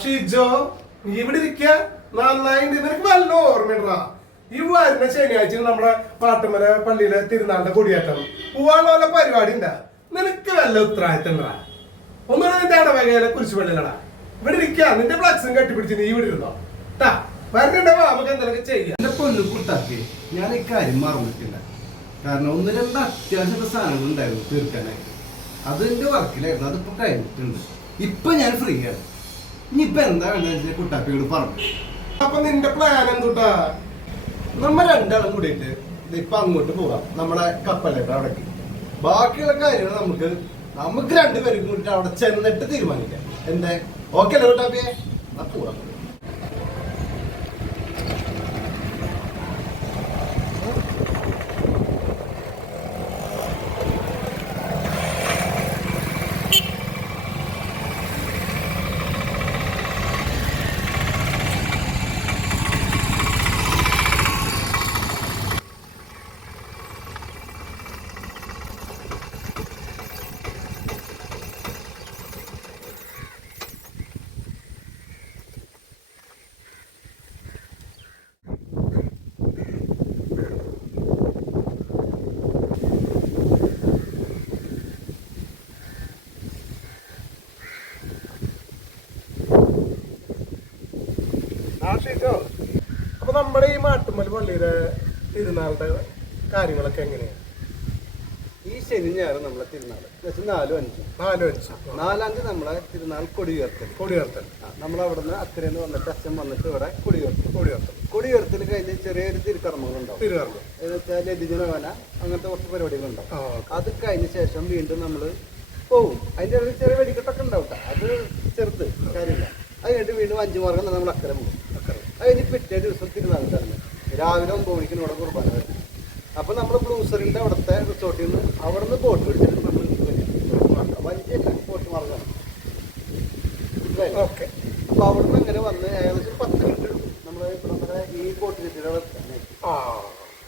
ഷിജോ നീ ഇവിടെ ഇരിക്ക നന്നായിട്ട് നിനക്ക് വല്ല ഓർമ്മ ഈ വരുന്ന ശനിയാഴ്ച നമ്മുടെ പാട്ടുമല പള്ളിയിലെ തിരുനാളിന്റെ കൊടിയേറ്റം പോവാനുള്ള വല്ല പരിപാടി ഉണ്ടാ നിനക്ക് വല്ല ഉത്തരവാദിത്തണ്ടാ ഒന്നും നിന്റെ അടവകയിലെ കുരിശുപള്ളിയിലടാ ഇവിടെ ഇരിക്ക നിന്റെ ഫ്ലക്സും കെട്ടിപ്പിടിച്ച് നീ ഇവിടെ ഇരുന്നോ ട്ടാ വരുന്നുണ്ടാവാ നമുക്ക് എന്തെങ്കിലും ചെയ്യാം. എന്റെ പൊന്നു കുട്ടാക്കി ഞാൻ ഇക്കാര്യം മറന്നിട്ടില്ല. കാരണം ഒന്ന് രണ്ട് അത്യാവശ്യ സാധനങ്ങൾ ഉണ്ടായിരുന്നു തീർക്കാനായിട്ട്. അത് എന്റെ വർക്കിലായിരുന്നു, അതിപ്പോ കഴിഞ്ഞിട്ടുണ്ട്. ഇപ്പൊ ഞാൻ ഫ്രീ ആണ്. ഇനിയിപ്പൊ എന്താ വേണ്ടത് കുട്ടാപ്പിയോട് പറഞ്ഞു. അപ്പൊ നിന്റെ പ്ലാൻ എന്തുട്ടാ? നമ്മ രണ്ടാളും കൂടിയിട്ട് ഇപ്പൊ അങ്ങോട്ട് പോവാം, നമ്മളെ കപ്പലിന്റെ അവിടേക്ക്. ബാക്കിയുള്ള കാര്യങ്ങൾ നമുക്ക് രണ്ടുപേരും കൂടിയിട്ട് അവിടെ ചെന്നിട്ട് തീരുമാനിക്കാം. എന്താ ഓക്കെ അല്ലേ കുട്ടാപ്പിയെ? പോവാം. അപ്പൊ നമ്മുടെ ഈ മാട്ടുമ്മൽ പള്ളിയിലെ തിരുനാളുടെ കാര്യങ്ങളൊക്കെ എങ്ങനെയാ? ഈ ശനി ഞായറും നമ്മളെ തിരുനാൾ 4-5 നമ്മളെ തിരുനാൾ കൊടിയുയർത്തൽ. നമ്മളവിടുന്ന് അക്കരന്ന് വന്നിട്ട് അച്ഛൻ വന്നിട്ട് ഇവിടെ കൊടിയുയർത്തൽ കഴിഞ്ഞ് ചെറിയൊരു തിരുക്കർമ്മങ്ങളുണ്ടാവും. എന്ന് വെച്ചാൽ ലതിജനവന അങ്ങനത്തെ കുറച്ച് പരിപാടികളുണ്ടാവും. അത് കഴിഞ്ഞ ശേഷം വീണ്ടും നമ്മൾ പോവും. അതിന്റെ ചെറിയ വെടിക്കെട്ടൊക്കെ ഉണ്ടാവും. അത് ചെറുത് കാര്യമില്ല. അത് കഴിഞ്ഞിട്ട് വീണ്ടും 5 മാർഗം നമ്മൾ അക്കരെ പോകും. അത് കഴിഞ്ഞ് പിറ്റേ ദിവസം തിരുനാളിട്ടാണ് രാവിലെ 9 മണിക്ക് ഇവിടെ കുർബാന വരും. അപ്പൊ നമ്മൾ ബ്ലൂസറിന്റെ അവിടുത്തെ റിസോർട്ടിൽ നിന്ന് അവിടുന്ന് ബോട്ട് പിടിച്ചിട്ട് നമ്മൾ വലിയ ബോട്ട് മാർഗമാണ്. അപ്പൊ അവിടുന്ന് അങ്ങനെ വന്ന് ഏകദേശം 10 മിനിറ്റ് എടുക്കും നമ്മള് നമ്മുടെ ഈ ബോട്ട് കിട്ടിയുടെ അവിടെ എത്താനായിട്ട്.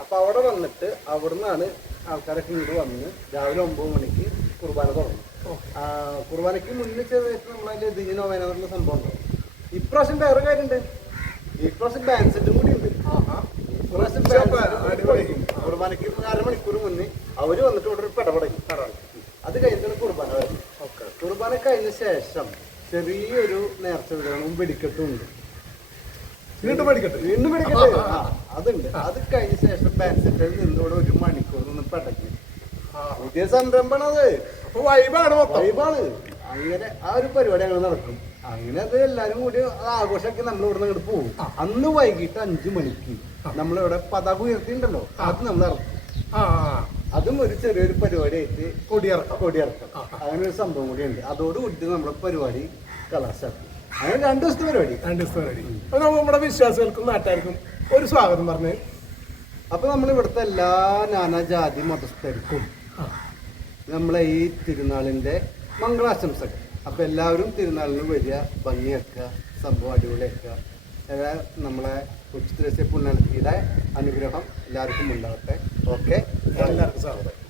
അപ്പൊ അവിടെ വന്നിട്ട് അവിടുന്നാണ് ആൾക്കാരൊക്കെ ഇങ്ങോട്ട് വന്ന് രാവിലെ 9 മണിക്ക് കുർബാന തുടങ്ങും. കുർബാനയ്ക്ക് മുന്നേ ചെറുതായിട്ട് നമ്മളതിന്റെ ദിനോവേന എന്നുള്ള സംഭവം ഉണ്ടാവും. ഇപ്രാവശ്യം വേറെ കാര്യമുണ്ട്. ഇപ്രാവശ്യം ബാൻഡ് സെറ്റും കൂടി ഉണ്ട്. കുർബാനയ്ക്ക് 1/2 മണിക്കൂർ മുന്നേ അവര് വന്നിട്ട് ഇവിടെ ഒരു പെടപടങ്ങി. അത് കഴിഞ്ഞിട്ടാണ് കുർബാന വരുന്നത്. കുർബാന കഴിഞ്ഞ ശേഷം ചെറിയൊരു നേർച്ച വിതരണവും വെടിക്കെട്ടും ഉണ്ട്. വീണ്ടും വെടിക്കെട്ട് അതുണ്ട്. അത് കഴിഞ്ഞ ശേഷം ബാൻഡ് സെറ്റിൽ നിന്നോട് 1 മണിക്കൂർ നിന്ന് പെടക്കി പുതിയ സംരംഭമാണ്. അത് വൈബാണ്. അങ്ങനെ ആ ഒരു പരിപാടി അങ്ങനെ നടക്കും. അങ്ങനെ അത് എല്ലാരും കൂടി ആഘോഷമാക്കി നമ്മൾ ഇവിടെ നിന്ന് പോകും. അന്ന് വൈകിട്ട് 5 മണിക്ക് നമ്മളിവിടെ പതാക ഉയർത്തിയിട്ടുണ്ടല്ലോ, അത് നമ്മൾ ഇറക്കും. അതും ഒരു ചെറിയൊരു പരിപാടിയായിട്ട് കൊടിയിറക്കം അങ്ങനെ ഒരു സംഭവം കൂടി ഉണ്ട്. അതോടുകൂടി നമ്മുടെ പരിപാടി കലാശാക്കും. അങ്ങനെ 2 ദിവസത്തെ പരിപാടി. നമ്മുടെ വിശ്വാസികൾക്കും നാട്ടുകാർക്കും ഒരു സ്വാഗതം പറഞ്ഞ് അപ്പൊ നമ്മൾ ഇവിടുത്തെ എല്ലാ നാനാജാതി മതസ്ഥർക്കും നമ്മളെ ഈ തിരുനാളിന്റെ മംഗളാശംസകൾ. അപ്പൊ എല്ലാവരും തിരുനാളിന് വരിക, ഭംഗിയാക്കുക, സംഭവം അടിപൊളിയാക്കുക. നമ്മളെ കൊച്ചു ത്രേസ്യ പുണ്യാളത്തിയുടെ അനുഗ്രഹം എല്ലാവർക്കും ഉണ്ടാവട്ടെ. ഓക്കെ, എല്ലാവർക്കും സ്വാഗതം.